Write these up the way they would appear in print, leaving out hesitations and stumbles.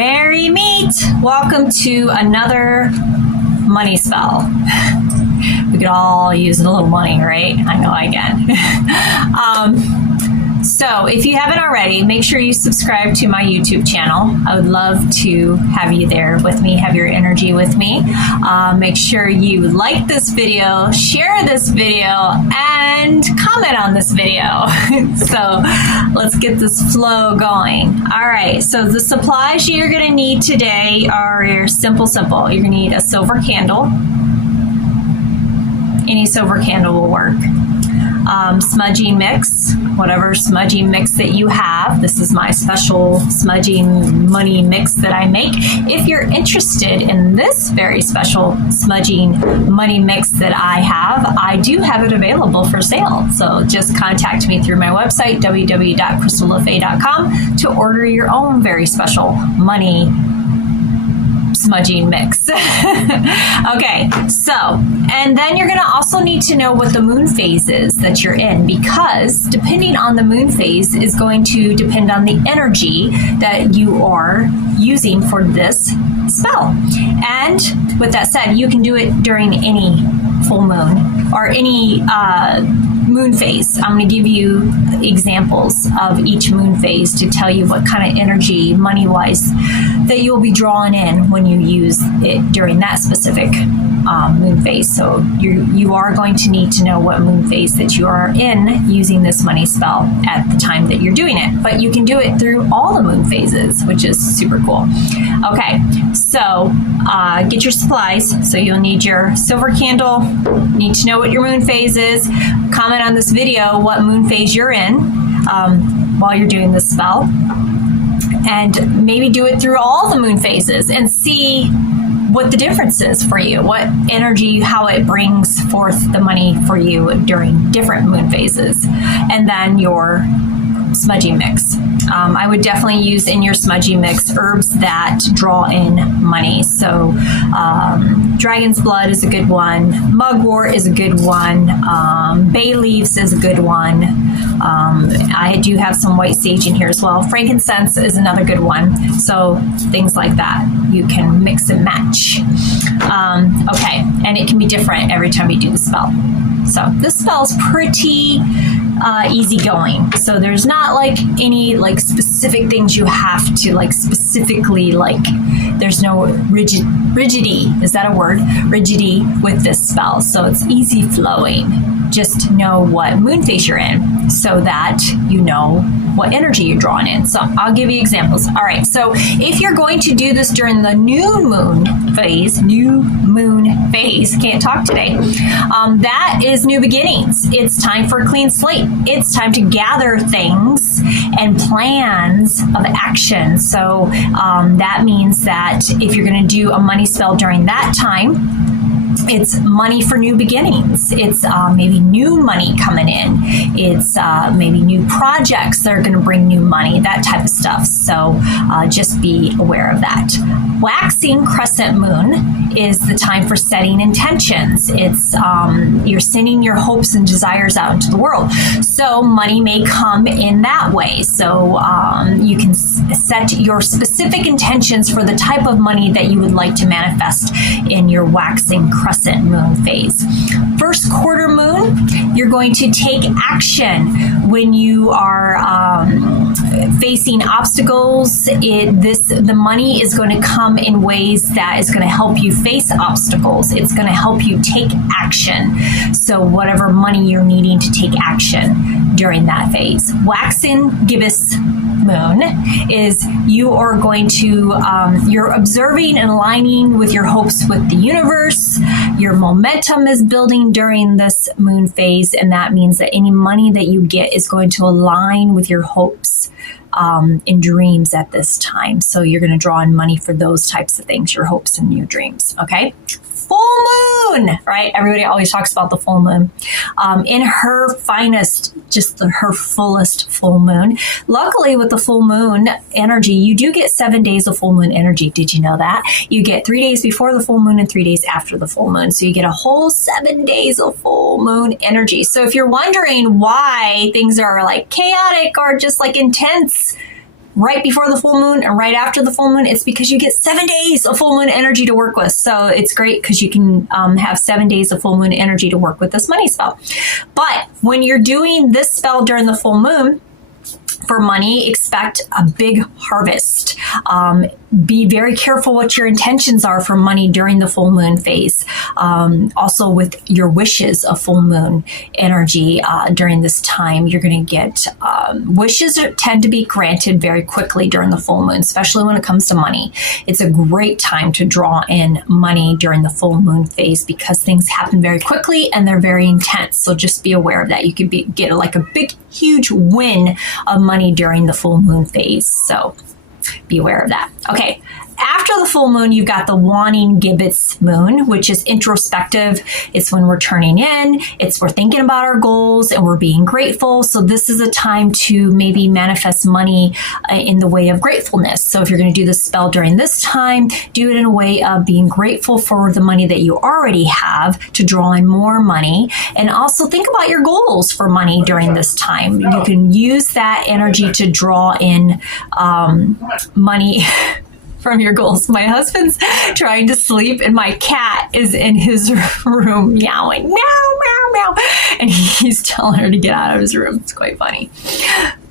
Merry meet! Welcome to another money spell. We could all use a little money, right? I know I can. So if you haven't already, make sure you subscribe to my YouTube channel. I would love to have you there with me, have your energy with me. Make sure you like this video, share this video, and comment on this video. So let's get this flow going. All right, so the supplies you're gonna need today are simple. You're gonna need a silver candle. Any silver candle will work. Smudging mix, whatever smudging mix that you have. This is my special smudging money mix that I make. If you're interested in this very special smudging money mix that I have, I do have it available for sale. So just contact me through my website, www.crystallafay.com, to order your own very special money smudging mix. Okay, so, and then you're going to also need to know what the moon phase is that you're in, because depending on the moon phase is going to depend on the energy that you are using for this spell. And with that said, you can do it during any full moon or any moon phase. I'm going to give you examples of each moon phase to tell you what kind of energy, money-wise, that you'll be drawing in when you use it during that specific moon phase. So you are going to need to know what moon phase that you are in using this money spell at the time that you're doing it. But you can do it through all the moon phases, which is super cool. Okay, so get your supplies. So you'll need your silver candle, need to know what your moon phase is, comment on this video what moon phase you're in while you're doing this spell, and maybe do it through all the moon phases and see what the difference is for you, what energy, how it brings forth the money for you during different moon phases. And then your smudging mix. I would definitely use in your smudging mix herbs that draw in money. So dragon's blood is a good one. Mugwort is a good one. Bay leaves is a good one. I do have some white sage in here as well. Frankincense is another good one. So things like that. You can mix and match. Okay, and it can be different every time you do the spell. So this spell is pretty easygoing. So there's not like any like specific things you have to like specifically like. There's no rigidity. Is that a word? Rigidity with this spell. So it's easy flowing. Just know what moon phase you're in so that you know what energy you're drawing in. So I'll give you examples. All right. So if you're going to do this during the new moon phase, can't talk today. That is new beginnings. It's time for a clean slate. It's time to gather things and plans of action. So that means that if you're going to do a money spell during that time, it's money for new beginnings. It's maybe new money coming in. It's maybe new projects that are going to bring new money, that type of stuff. So just be aware of that. Waxing crescent moon is the time for setting intentions. It's you're sending your hopes and desires out into the world. So money may come in that way. So you can set your specific intentions for the type of money that you would like to manifest in your waxing crescent moon phase. First quarter moon, you're going to take action when you are facing obstacles. The money is going to come in ways that is going to help you face obstacles. It's going to help you take action. So whatever money you're needing to take action during that phase. Waxing gibbous moon is you are going to, you're observing and aligning with your hopes with the universe. Your momentum is building during this moon phase, and that means that any money that you get is going to align with your hopes and dreams at this time. So you're going to draw in money for those types of things, your hopes and your dreams. Okay. Full moon, right? Everybody always talks about the full moon. In her finest, just her fullest full moon. Luckily, with the full moon energy, you do get 7 days of full moon energy. Did you know that? You get 3 days before the full moon and 3 days after the full moon. So you get a whole 7 days of full moon energy. So if you're wondering why things are like chaotic or just like intense, right before the full moon and right after the full moon, it's because you get 7 days of full moon energy to work with. So it's great because you can have 7 days of full moon energy to work with this money spell. But when you're doing this spell during the full moon, for money, expect a big harvest. Be very careful what your intentions are for money during the full moon phase. Also with your wishes of full moon energy during this time, you're going to get wishes tend to be granted very quickly during the full moon, especially when it comes to money. It's a great time to draw in money during the full moon phase because things happen very quickly and they're very intense. So just be aware of that. You could get like a big, huge win of money during the full moon phase. So be aware of that. Okay. After the full moon, you've got the waning gibbous moon, which is introspective. It's when we're turning in. We're thinking about our goals and we're being grateful. So this is a time to maybe manifest money in the way of gratefulness. So if you're going to do this spell during this time, do it in a way of being grateful for the money that you already have to draw in more money. And also think about your goals for money during this time. You can use that energy to draw in money from your goals. My husband's trying to sleep and my cat is in his room meowing, meow, meow, meow. And he's telling her to get out of his room. It's quite funny.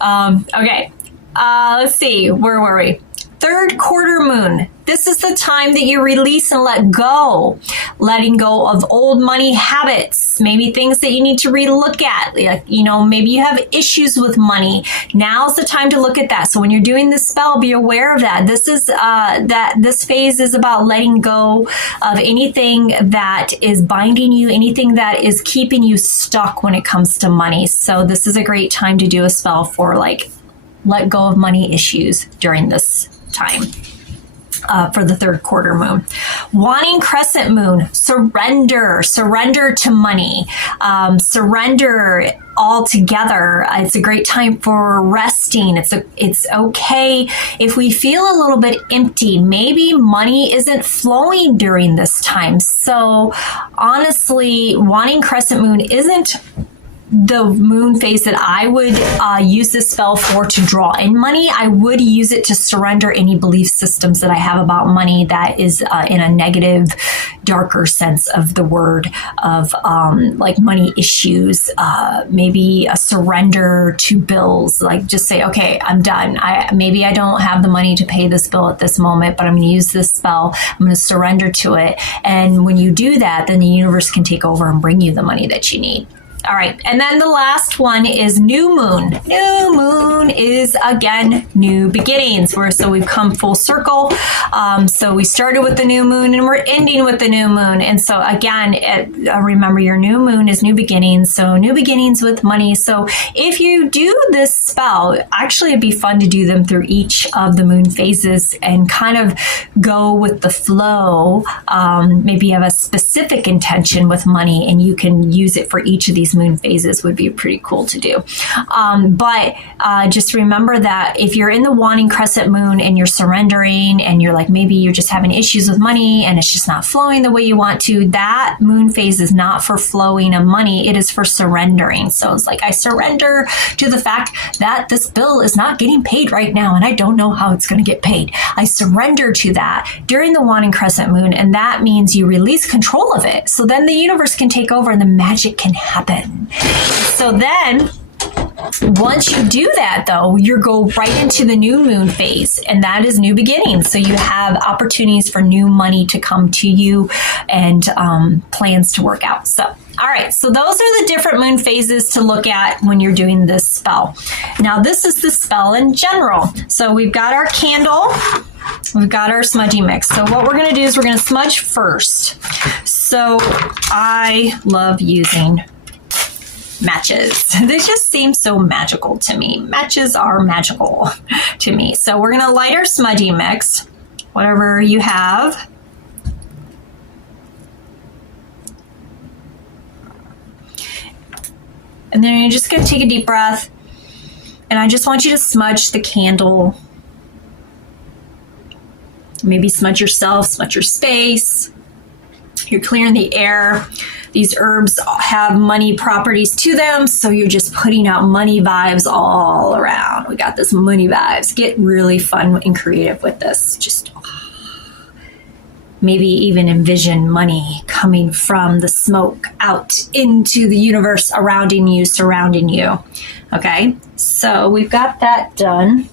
Okay. Let's see. Where were we? Third quarter moon. This is the time that you release and let go. Letting go of old money habits, maybe things that you need to relook at. Maybe you have issues with money. Now's the time to look at that. So when you're doing this spell, be aware of that. This phase is about letting go of anything that is binding you, anything that is keeping you stuck when it comes to money. So this is a great time to do a spell for let go of money issues during this time. For the third quarter moon. Waning crescent moon, surrender to money, surrender altogether. It's a great time for resting. It's okay if we feel a little bit empty. Maybe money isn't flowing during this time. So honestly, waning crescent moon isn't the moon phase that I would use this spell for to draw in money. I would use it to surrender any belief systems that I have about money that is in a negative, darker sense of the word of money issues. Maybe a surrender to bills, just say, okay, I'm done. Maybe I don't have the money to pay this bill at this moment, but I'm going to use this spell. I'm going to surrender to it. And when you do that, then the universe can take over and bring you the money that you need. All right. And then the last one is new moon. New moon is, again, new beginnings. So we've come full circle. So we started with the new moon and we're ending with the new moon. And so again, remember your new moon is new beginnings. So new beginnings with money. So if you do this spell, actually it'd be fun to do them through each of the moon phases and kind of go with the flow. Maybe you have a specific intention with money and you can use it for each of these moon phases. Would be pretty cool to do. But just remember that if you're in the waning crescent moon and you're surrendering and you're maybe you're just having issues with money and it's just not flowing the way you want to, that moon phase is not for flowing of money. It is for surrendering. So it's I surrender to the fact that this bill is not getting paid right now and I don't know how it's going to get paid. I surrender to that during the waning crescent moon, and that means you release control of it. So then the universe can take over and the magic can happen. So then, once you do that, though, you go right into the new moon phase, and that is new beginnings. So you have opportunities for new money to come to you and plans to work out. So, all right. So those are the different moon phases to look at when you're doing this spell. Now, this is the spell in general. So we've got our candle. We've got our smudgy mix. So what we're going to do is we're going to smudge first. So I love using matches. This just seems so magical to me. Matches are magical to me. So we're going to light our smudgy mix, whatever you have. And then you're just going to take a deep breath. And I just want you to smudge the candle. Maybe smudge yourself, smudge your space. You're clearing the air. These herbs have money properties to them, so you're just putting out money vibes all around. We got this money vibes. Get really fun and creative with this. Just maybe even envision money coming from the smoke out into the universe surrounding you. Okay, so we've got that done.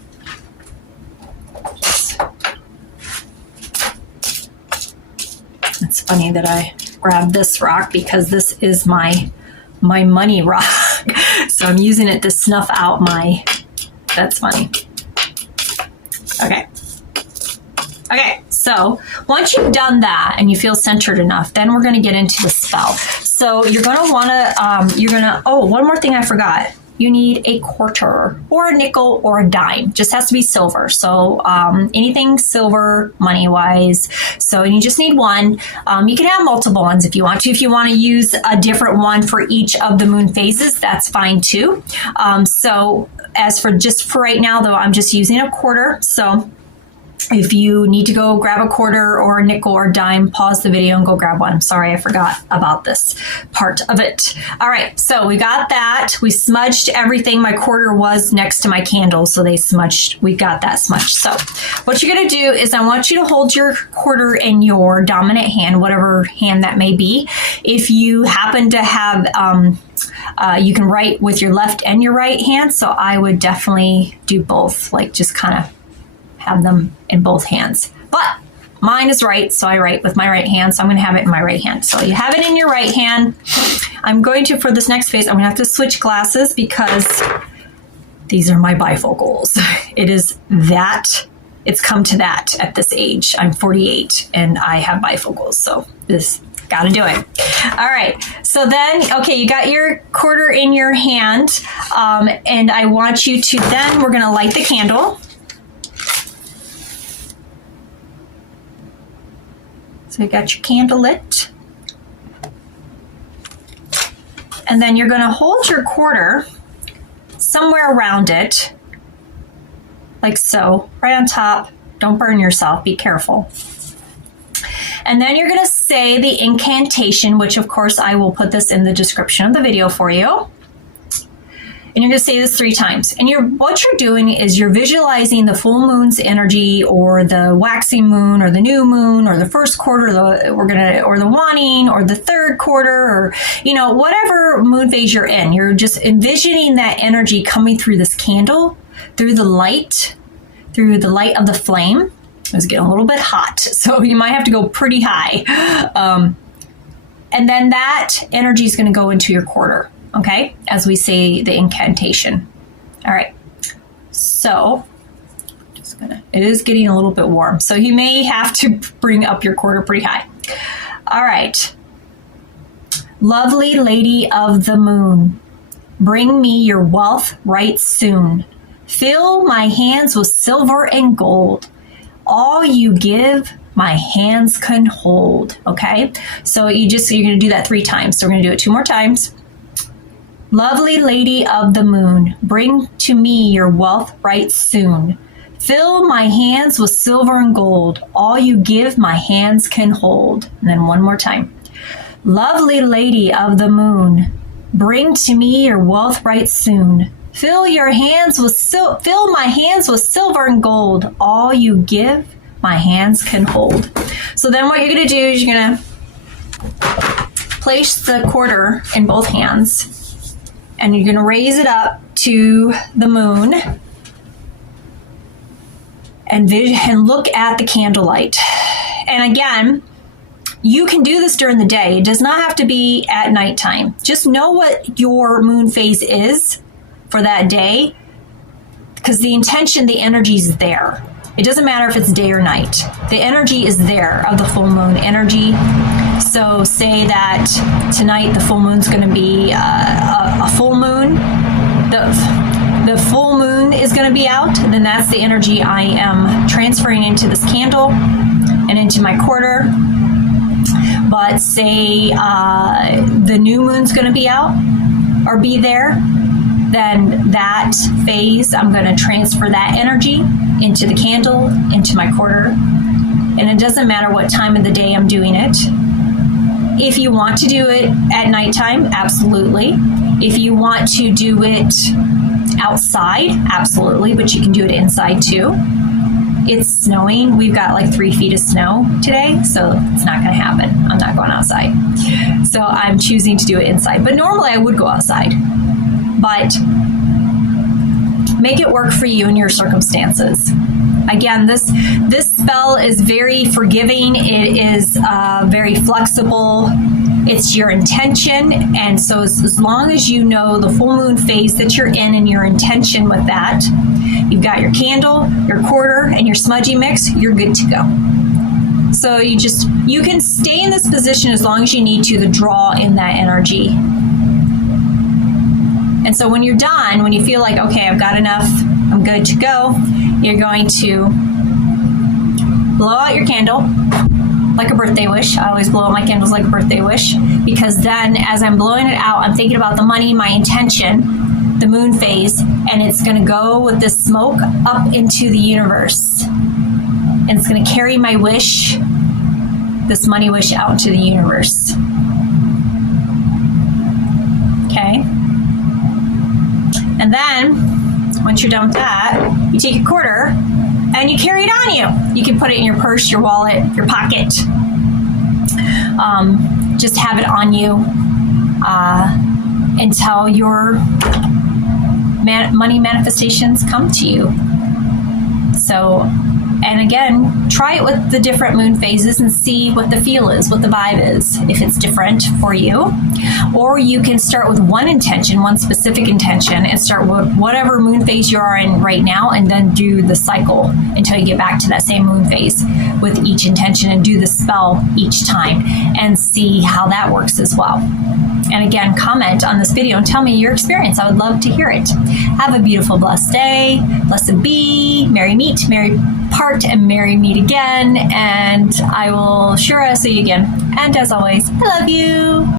It's funny that I grabbed this rock because this is my money rock. So I'm using it to snuff out that's funny. Okay, so once you've done that and you feel centered enough, then we're going to get into the spell. So you're going to want to, one more thing I forgot. You need a quarter or a nickel or a dime. Just has to be silver. So anything silver money-wise. So you just need one. You can have multiple ones if you want to. If you want to use a different one for each of the moon phases, that's fine too. So as for right now, though, I'm just using a quarter. So if you need to go grab a quarter or a nickel or a dime, pause the video and go grab one. Sorry, I forgot about this part of it. All right, so we got that. We smudged everything. My quarter was next to my candle, so we got that smudged. So what you're gonna do is I want you to hold your quarter in your dominant hand, whatever hand that may be. If you happen to have, you can write with your left and your right hand, so I would definitely do both, like just kind of have them in both hands. But mine is right, so I write with my right hand, so I'm going to have it in my right hand. So you have it in your right hand. I'm going to, for this next phase, I'm going to have to switch glasses because these are my bifocals. It's come to that at this age. I'm 48 and I have bifocals, so this got to do it. All right. So then, okay, you got your quarter in your hand, and I want you to, then we're going to light the candle. So you got your candle lit. And then you're going to hold your quarter somewhere around it, like so, right on top. Don't burn yourself, be careful. And then you're going to say the incantation, which of course I will put this in the description of the video for you. And you're going to say this 3 times. And what you're doing is you're visualizing the full moon's energy, or the waxing moon, or the new moon, or the first quarter, or the waning, or the third quarter, or whatever moon phase you're in. You're just envisioning that energy coming through this candle, through the light of the flame. It's getting a little bit hot, so you might have to go pretty high. And then that energy is going to go into your quarter. Okay, as we say the incantation. All right, so it is getting a little bit warm, so you may have to bring up your quarter pretty high. All right. Lovely lady of the moon, bring me your wealth right soon. Fill my hands with silver and gold. All you give, my hands can hold. Okay, so you're going to do that 3 times. So we're going to do it 2 more times. Lovely lady of the moon, bring to me your wealth right soon. Fill my hands with silver and gold. All you give, my hands can hold. And then 1 more time. Lovely lady of the moon, bring to me your wealth right soon. Fill my hands with silver and gold. All you give, my hands can hold. So then what you're going to do is you're going to place the quarter in both hands. And you're going to raise it up to the moon and look at the candlelight. And again, you can do this during the day. It does not have to be at nighttime. Just know what your moon phase is for that day, because the intention, the energy is there. It doesn't matter if it's day or night. The energy is there of the full moon energy. So say that tonight the full moon's going to be a full moon. The full moon is going to be out. Then that's the energy I am transferring into this candle and into my quarter. But say the new moon's going to be out or be there, then that phase, I'm going to transfer that energy into the candle, into my quarter. And it doesn't matter what time of the day I'm doing it. If you want to do it at nighttime, absolutely. If you want to do it outside, absolutely, but you can do it inside too. It's snowing. We've got like 3 feet of snow today, so it's not going to happen. I'm not going outside. So I'm choosing to do it inside. But normally I would go outside. But make it work for you and your circumstances. Again, this spell is very forgiving. It is very flexible. It's your intention. And so as long as you know the full moon phase that you're in and your intention with that, you've got your candle, your quarter, and your smudgy mix, you're good to go. So you can stay in this position as long as you need to draw in that energy. And so when you're done, when you feel like, okay, I've got enough, I'm good to go, you're going to blow out your candle like a birthday wish. I always blow out my candles like a birthday wish, because then as I'm blowing it out, I'm thinking about the money, my intention, the moon phase, and it's going to go with this smoke up into the universe. And it's going to carry my wish, this money wish, out to the universe. Okay? And then, once you're done with that, you take a quarter and you carry it on you. You can put it in your purse, your wallet, your pocket. Just have it on you until your money manifestations come to you. So, and again, try it with the different moon phases and see what the feel is, what the vibe is, if it's different for you. Or you can start with one intention, one specific intention, and start with whatever moon phase you are in right now, and then do the cycle until you get back to that same moon phase with each intention, and do the spell each time and see how that works as well. And again, comment on this video and tell me your experience. I would love to hear it. Have a beautiful, blessed day. Blessed be. Merry meet, merry part, and merry meet again. And I will sure see you again. And as always, I love you.